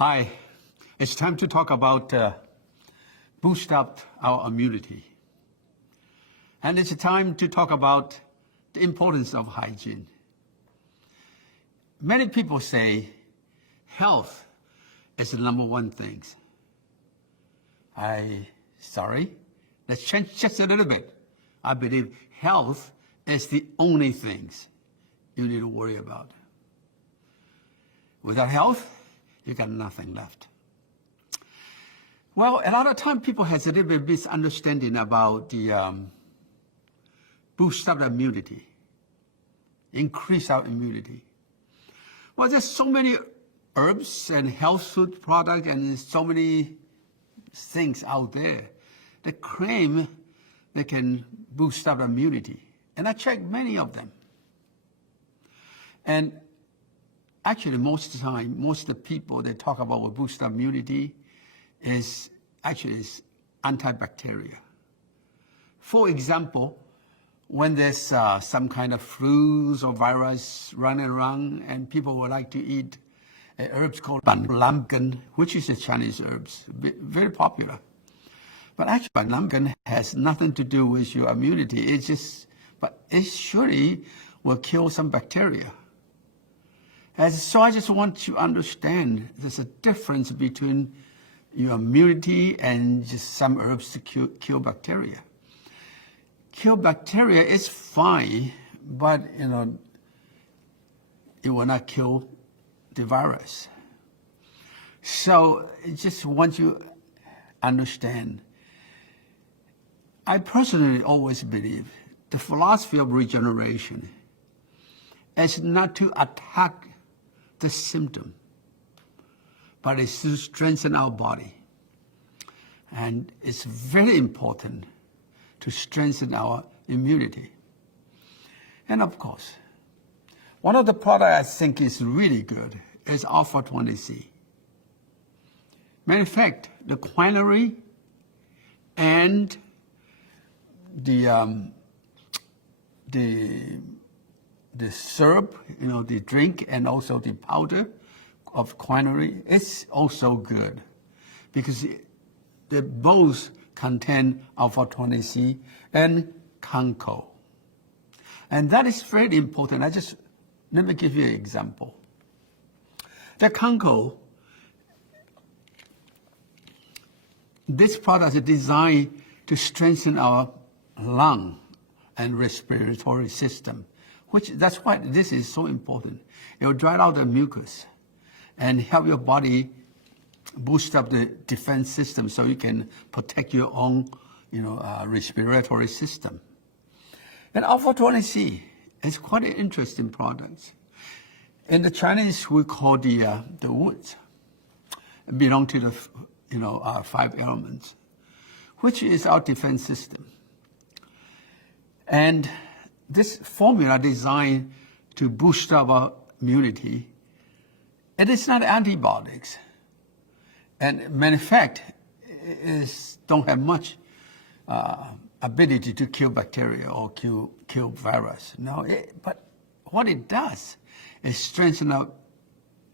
Hi, it's time to talk about boost up our immunity. And it's time to talk about the importance of hygiene. Many people say health is the number one thing. Sorry, let's change just a little bit. I believe health is the only thing you need to worry about. Without health, you got nothing left. Well, a lot of time people has a little bit misunderstanding about the boost up immunity, increase our immunity. Well, there's so many herbs and health food products and so many things out there that claim they can boost up immunity. And I checked many of them. And actually, most of the time, most of the people that talk about what boost up immunity is antibacterial. For example, when there's some kind of flus or virus running around and people would like to eat herbs called lamgan, which is a Chinese herbs, very popular. But actually, lamgan has nothing to do with your immunity. But it surely will kill some bacteria. And so I just want to understand there's a difference between your immunity and just some herbs to kill bacteria. Kill bacteria is fine, but it will not kill the virus. So I just want you to understand. I personally always believe the philosophy of regeneration is not to attack the symptom, but it's to strengthen our body. And it's very important to strengthen our immunity. And of course, one of the products I think is really good is 𝐓20C. Matter of fact, the quinine and the syrup, the drink, and also the powder of quinine is also good because they both contain 𝐓20C and 𝐇𝐞. And that is very important. Let me give you an example. The 𝐇𝐞, this product is designed to strengthen our lung and respiratory system. That's why this is so important. It will dry out the mucus and help your body boost up the defense system so you can protect your own, respiratory system. And 𝐓20C is quite an interesting product. In the Chinese, we call the woods. It belong to the, 5 elements, which is our defense system. And this formula designed to boost our immunity, it is not antibiotics. And matter of fact, it don't have much ability to kill bacteria or kill virus. No, but what it does is strengthen our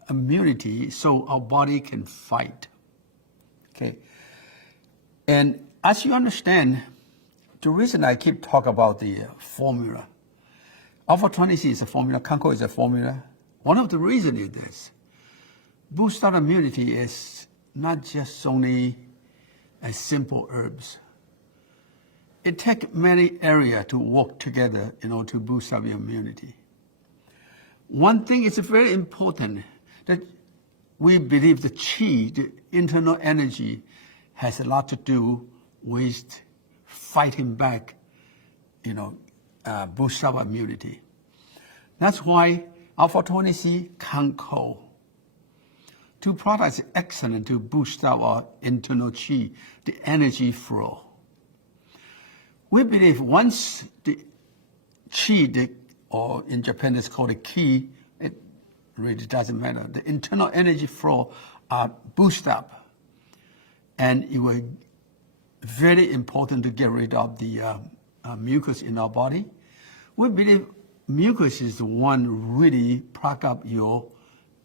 immunity so our body can fight. Okay. And as you understand, the reason I keep talking about the formula, 𝐓20C is a formula, 𝐇𝐞 is a formula. One of the reasons is this. Boost up immunity is not just only a simple herbs. It takes many areas to work together in order to boost up your immunity. One thing is very important, that we believe the qi, the internal energy, has a lot to do with fighting back, boost up immunity. That's why 𝐓20C, 𝐇𝐞, 2 products are excellent to boost our internal qi, the energy flow. We believe once the qi, or in Japan it's called a ki, it really doesn't matter. The internal energy flow are boosted up, and it will very important to get rid of the mucus in our body. We believe mucus is the one really plug up your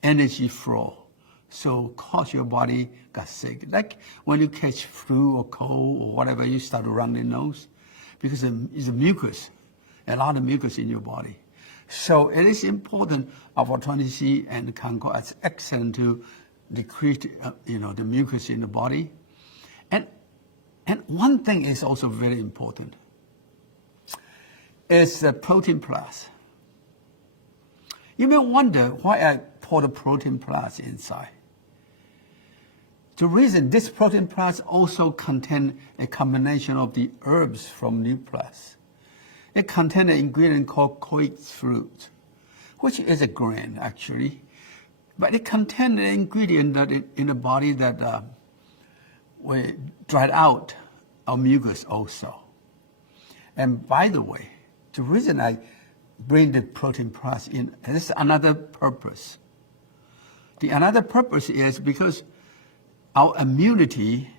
energy flow so cause your body got sick. Like when you catch flu or cold or whatever, you start to run the nose because it's a mucus, a lot of mucus in your body. So it is important, 𝐷 C and 𝐶 is excellent to decrease, the mucus in the body. And one thing is also very important, is the protein plus. You may wonder why I pour the protein plus inside. The reason this protein plus also contains a combination of the herbs from New Plus. It contains an ingredient called 𝐸 fruit, which is a grain actually, but it contains an ingredient that in the body that will dry out our mucus also. And by the way, the reason I bring the protein plus in, this is another purpose. The another purpose is because our immunity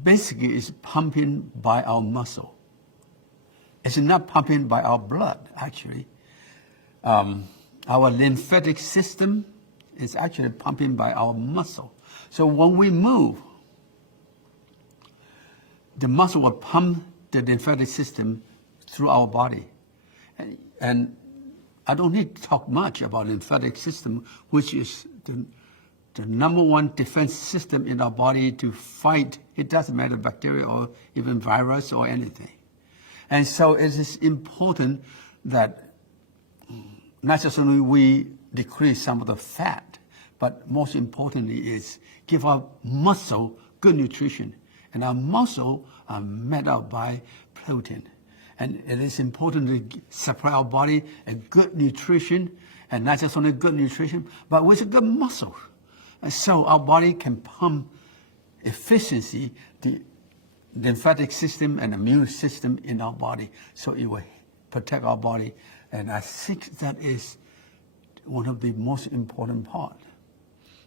basically is pumping by our muscle. It's not pumping by our blood, actually. Our lymphatic system is actually pumping by our muscle. So when we move, the muscle will pump the lymphatic system through our body. And I don't need to talk much about lymphatic system, which is the number one defense system in our body to fight, it doesn't matter, bacteria or even virus or anything. And so it is important that not just only we decrease some of the fat, but most importantly is give our muscle good nutrition. And our muscle are made up by protein. And it is important to supply our body a good nutrition, and not just only good nutrition, but with a good muscle. And so our body can pump efficiency, the lymphatic system and immune system in our body, so it will protect our body. And I think that is one of the most important part.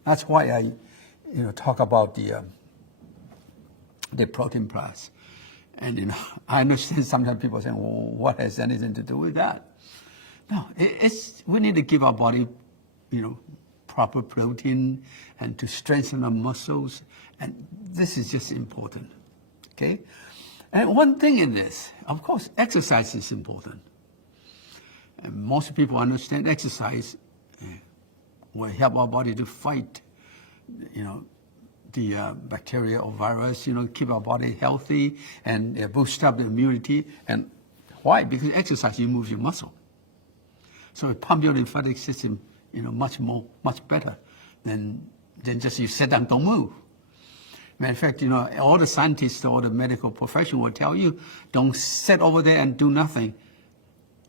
That's why I, talk about the protein plus. And I understand sometimes people saying, well, what has anything to do with that? No, we need to give our body, proper protein and to strengthen our muscles. And this is just important, okay? And one thing in this, of course, exercise is important. And most people understand exercise will help our body to fight, the bacteria or virus, keep our body healthy and boost up the immunity. And why? Because exercise, you move your muscle. So it pumps your lymphatic system, much better than just you sit down, don't move. Matter of fact, all the scientists or the medical profession will tell you, don't sit over there and do nothing.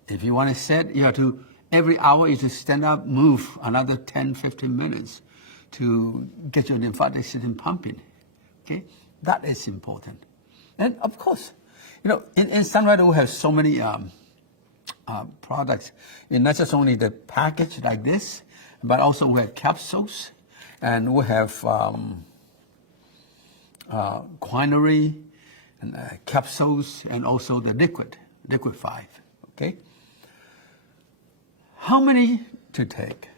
If you want to sit, you have to, every hour you just stand up, move another 10, 15 minutes to get your lymphatic system pumping, okay? That is important. And of course, in Sunrider we have so many products. And not just only the package like this, but also we have capsules, and we have quinine and capsules, and also the liquid 5, okay? How many to take?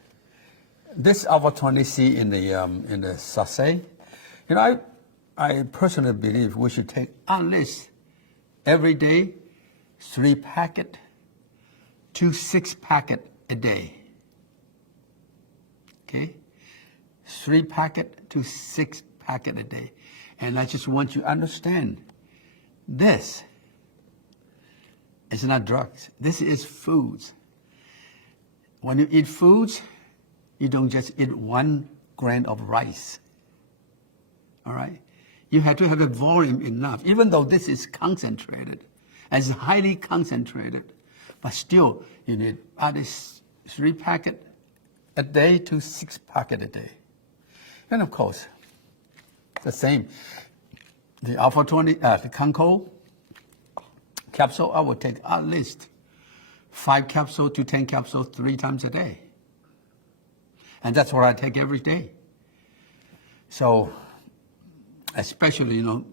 This 𝐷 in the sachet, I personally believe we should take at least every day 3 packets to 6 packets a day. Okay, 3 packets to 6 packets a day, and I just want you to understand, this is not drugs. This is foods. When you eat foods, you don't just eat 1 grain of rice, all right? You have to have a volume enough, even though this is concentrated, and it's highly concentrated, but still you need at least 3 packets a day to 6 packets a day. And of course, the same, the 𝐷 the 𝐶 capsule, I will take at least 5 capsules to 10 capsules 3 times a day. And that's what I take every day. So, especially, the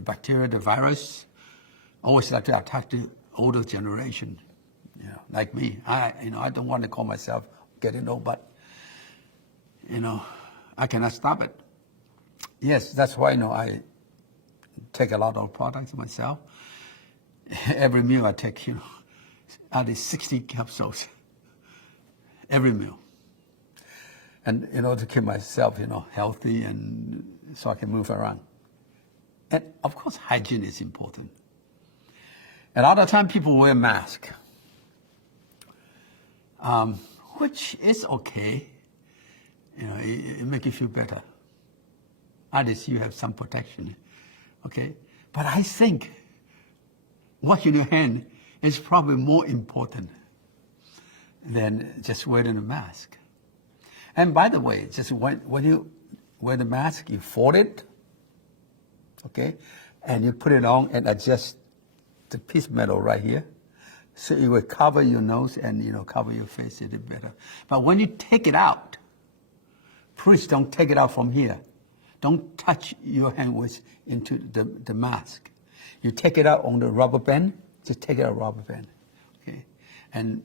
bacteria, the virus, always like to attack the older generation. like me. I don't want to call myself getting old, but, I cannot stop it. Yes, that's why, I take a lot of products myself. Every meal I take, at least 60 capsules. Every meal. And in order to keep myself, healthy and so I can move around. And of course, hygiene is important. A lot of time people wear masks, which is okay. It makes you feel better. At least you have some protection, okay? But I think washing your hand is probably more important than just wearing a mask. And by the way, just when you wear the mask, you fold it, okay? And you put it on and adjust the piece of metal right here. So it will cover your nose and, cover your face a little better. But when you take it out, please don't take it out from here. Don't touch your hand into the mask. You take it out on the rubber band, just take it out rubber band, okay? And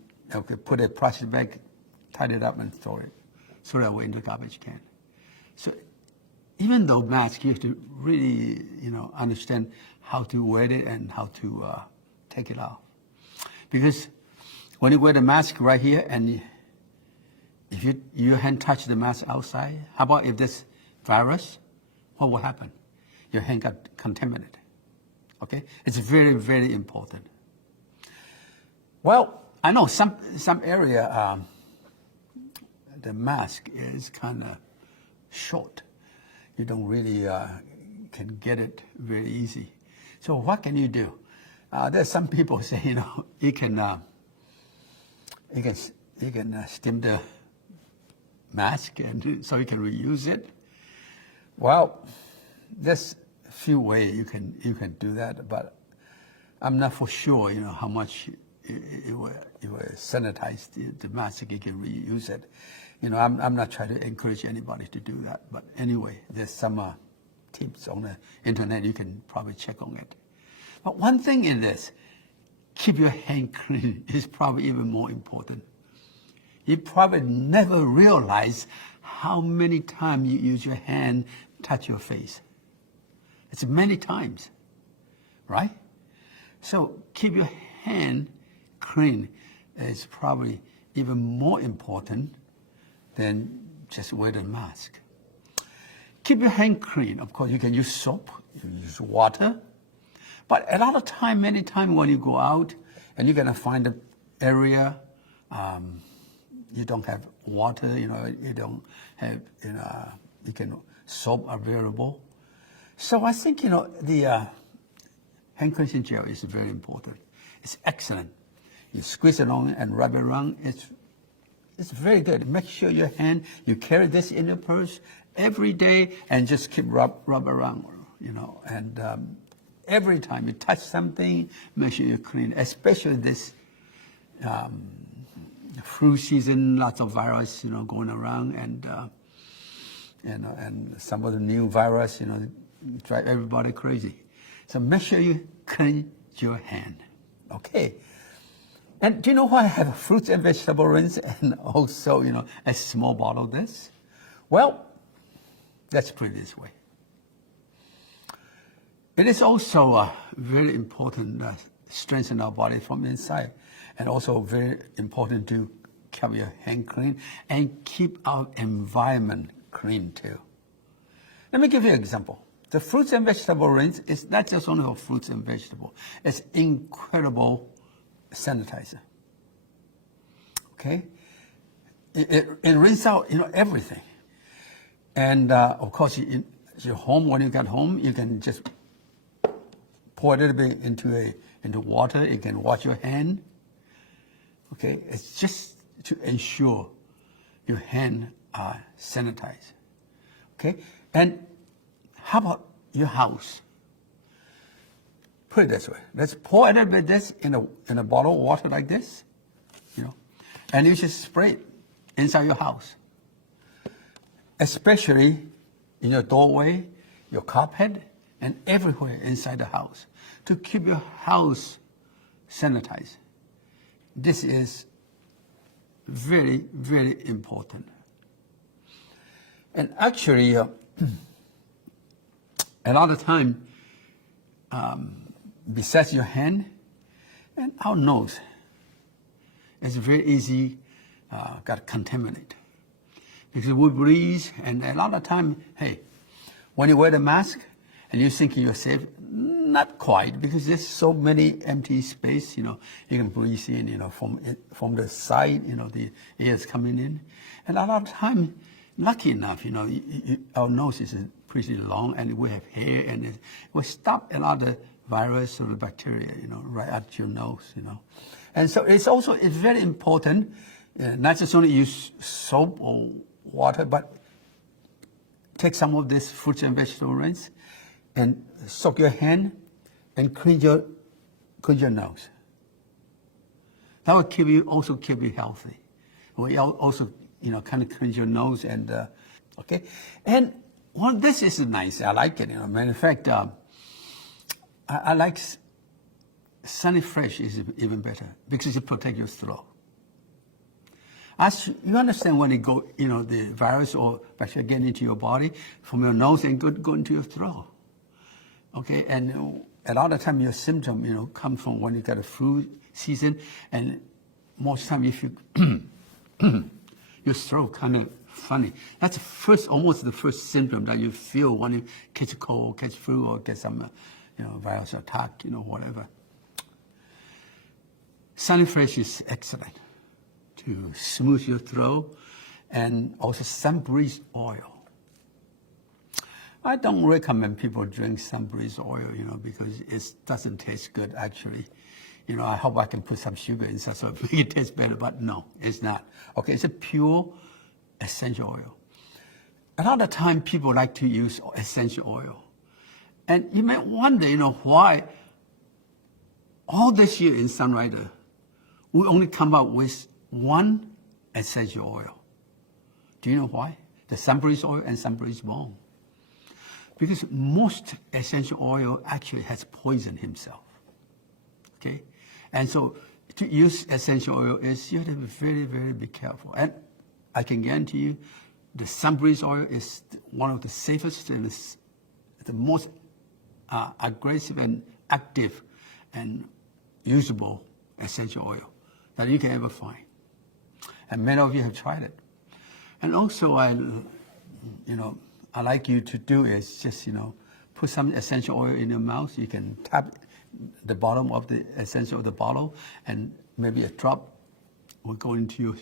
put a plastic bag, tie it up and throw it away in the garbage can. So even though mask, you have to really, understand how to wear it and how to take it off. Because when you wear the mask right here and if your hand touch the mask outside, how about if there's virus, what will happen? Your hand got contaminated, okay? It's very, very important. Well, I know some area, the mask is kind of short. You don't really can get it very easy. So what can you do? There's some people say, you can steam the mask and so you can reuse it. Well, there's a few ways you can do that, but I'm not for sure, how much it will sanitize the mask. You can reuse it. I'm not trying to encourage anybody to do that, but anyway, there's some tips on the internet. You can probably check on it. But one thing in this, keep your hand clean is probably even more important. You probably never realize how many times you use your hand touch your face. It's many times, right? So keep your hand clean is probably even more important than just wear the mask. Keep your hand clean. Of course, you can use soap, you can use water. But a lot of time, many times when you go out and you're going to find an area, you don't have water, you don't have, you can soap available. So I think, the hand cleansing gel is very important. It's excellent. You squeeze it on and rub it around. It's very good. Make sure you carry this in your purse every day and just keep rub around, and every time you touch something, make sure you clean, especially this flu season, lots of virus, going around, and some of the new virus, drive everybody crazy. So make sure you clean your hand, okay? And do you know why I have a fruits and vegetable rinse and also, a small bottle of this? Well, let's put it this way. It is also very important to strengthen our body from inside, and also very important to keep your hand clean and keep our environment clean too. Let me give you an example. The fruits and vegetable rinse is not just only for fruits and vegetables. It's incredible sanitizer. Okay? It rinses out, everything. And of course, in your home, when you get home, you can just pour a little bit into water. You can wash your hand. Okay? It's just to ensure your hands are sanitized. Okay? And how about your house? Put it this way. Let's pour a little bit of this in a bottle of water like this, and you just spray it inside your house, especially in your doorway, your carpet, and everywhere inside the house to keep your house sanitized. this is very, very important. And actually, a lot of time, besides your hand and our nose, it's very easy got contaminated. Because we breathe, and a lot of time, hey, when you wear the mask and you think you're safe, not quite, because there's so many empty space, you can breathe in, from the side, the air is coming in. And a lot of time, lucky enough, our nose is pretty long, and we have hair, and it will stop a lot of virus or the bacteria, right at your nose, And so it's very important, not just only use soap or water, but take some of this fruits and vegetable rinse and soak your hand and clean your nose. That will also keep you healthy. We also, kind of cleanse your nose and, okay. And this is nice. I like it. Matter of fact, I like Sunny Fresh is even better because it protects your throat. As you understand, when it go, the virus or bacteria get into your body from your nose and go into your throat. Okay, and a lot of time your symptom, come from when you got a flu season, and most time if you your throat kind of funny. That's almost the first symptom that you feel when you catch a cold, catch flu, or get some, virus attack, whatever. Sunny Fresh is excellent to smooth your throat, and also sun breeze oil. I don't recommend people drink sun breeze oil, because it doesn't taste good actually. I hope I can put some sugar inside so it tastes better, but no, it's not. Okay, it's a pure essential oil. A lot of time people like to use essential oil. And you may wonder, why all this year in Sunrider, we only come up with one essential oil. Do you know why? The sun breeze oil and sun breeze balm. Because most essential oil actually has poison himself. Okay? And so to use essential oil is you have to be very, very be careful. And I can guarantee you the sun breeze oil is one of the safest and the most aggressive and active and usable essential oil that you can ever find. And many of you have tried it. And also, I like you to do is just, put some essential oil in your mouth. You can tap the bottom of the essential of the bottle, and maybe a drop will go into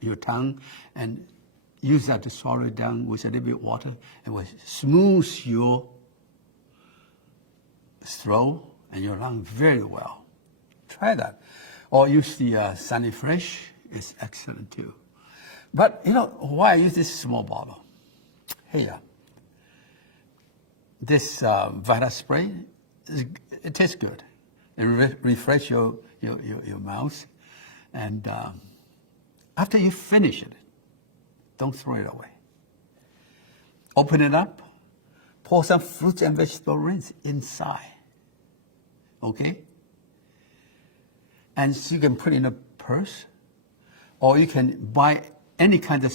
your tongue, and use that to swallow it down with a little bit of water, and will smooth your throat and your lung very well. Try that. Or use the Sunny Fresh. It's excellent too. But why I use this small bottle? Here, this Vita Spray, it tastes good. It refresh your mouth. And after you finish it, don't throw it away. Open it up, pour some fruits and vegetable rinse inside. Okay? And so you can put it in a purse, or you can buy any kind of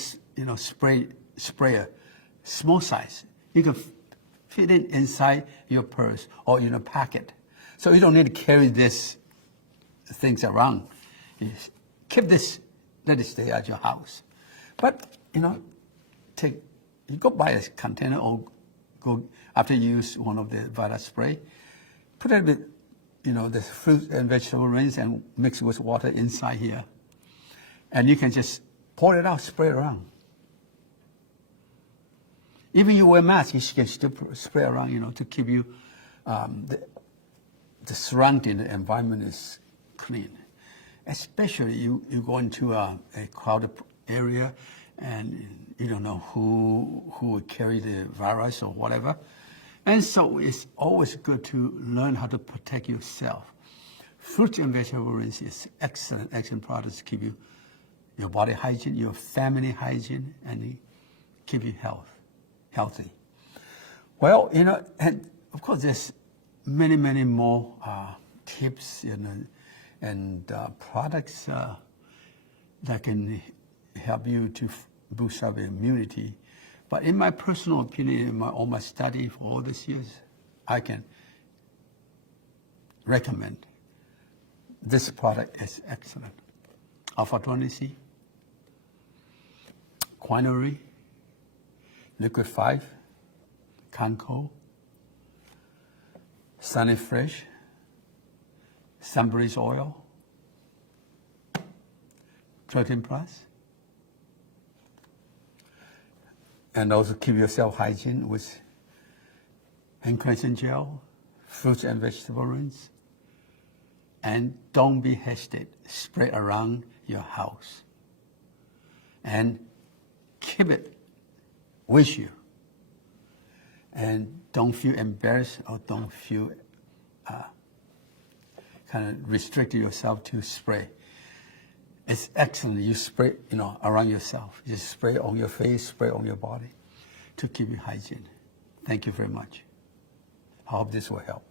sprayer, small size. You can fit it inside your purse or in a packet. So you don't need to carry these things around. You keep this, let it stay at your house. But, you go buy a container, or go, after you use one of the Vita Spray, put a bit, the fruit and vegetable rinse and mix it with water inside here. And you can just pour it out, spray it around. Even you wear masks, you can still spray around, to keep you, the surrounding environment is clean. Especially you go into a crowded area and you don't know who will carry the virus or whatever. And so it's always good to learn how to protect yourself. Fruit and vegetable rinse is excellent products to keep your body hygiene, your family hygiene, and keep you healthy. Well, and of course there's many more tips, and products that can help you to boost up immunity. But in my personal opinion, in all my study for all these years, I can recommend this product is excellent. Alpha-20C, quinine, liquid 5, 𝐇𝐞, Sunny Fresh, Sunbreeze oil, Protein Plus, and also keep yourself hygiene with hand cleansing gel, fruits and vegetable rinse, and don't be hesitant. Spray around your house, and keep it with you. And don't feel embarrassed or don't feel kind of restricting yourself to spray. It's excellent. You spray, around yourself. You spray on your face, spray on your body to keep you hygiene. Thank you very much. I hope this will help.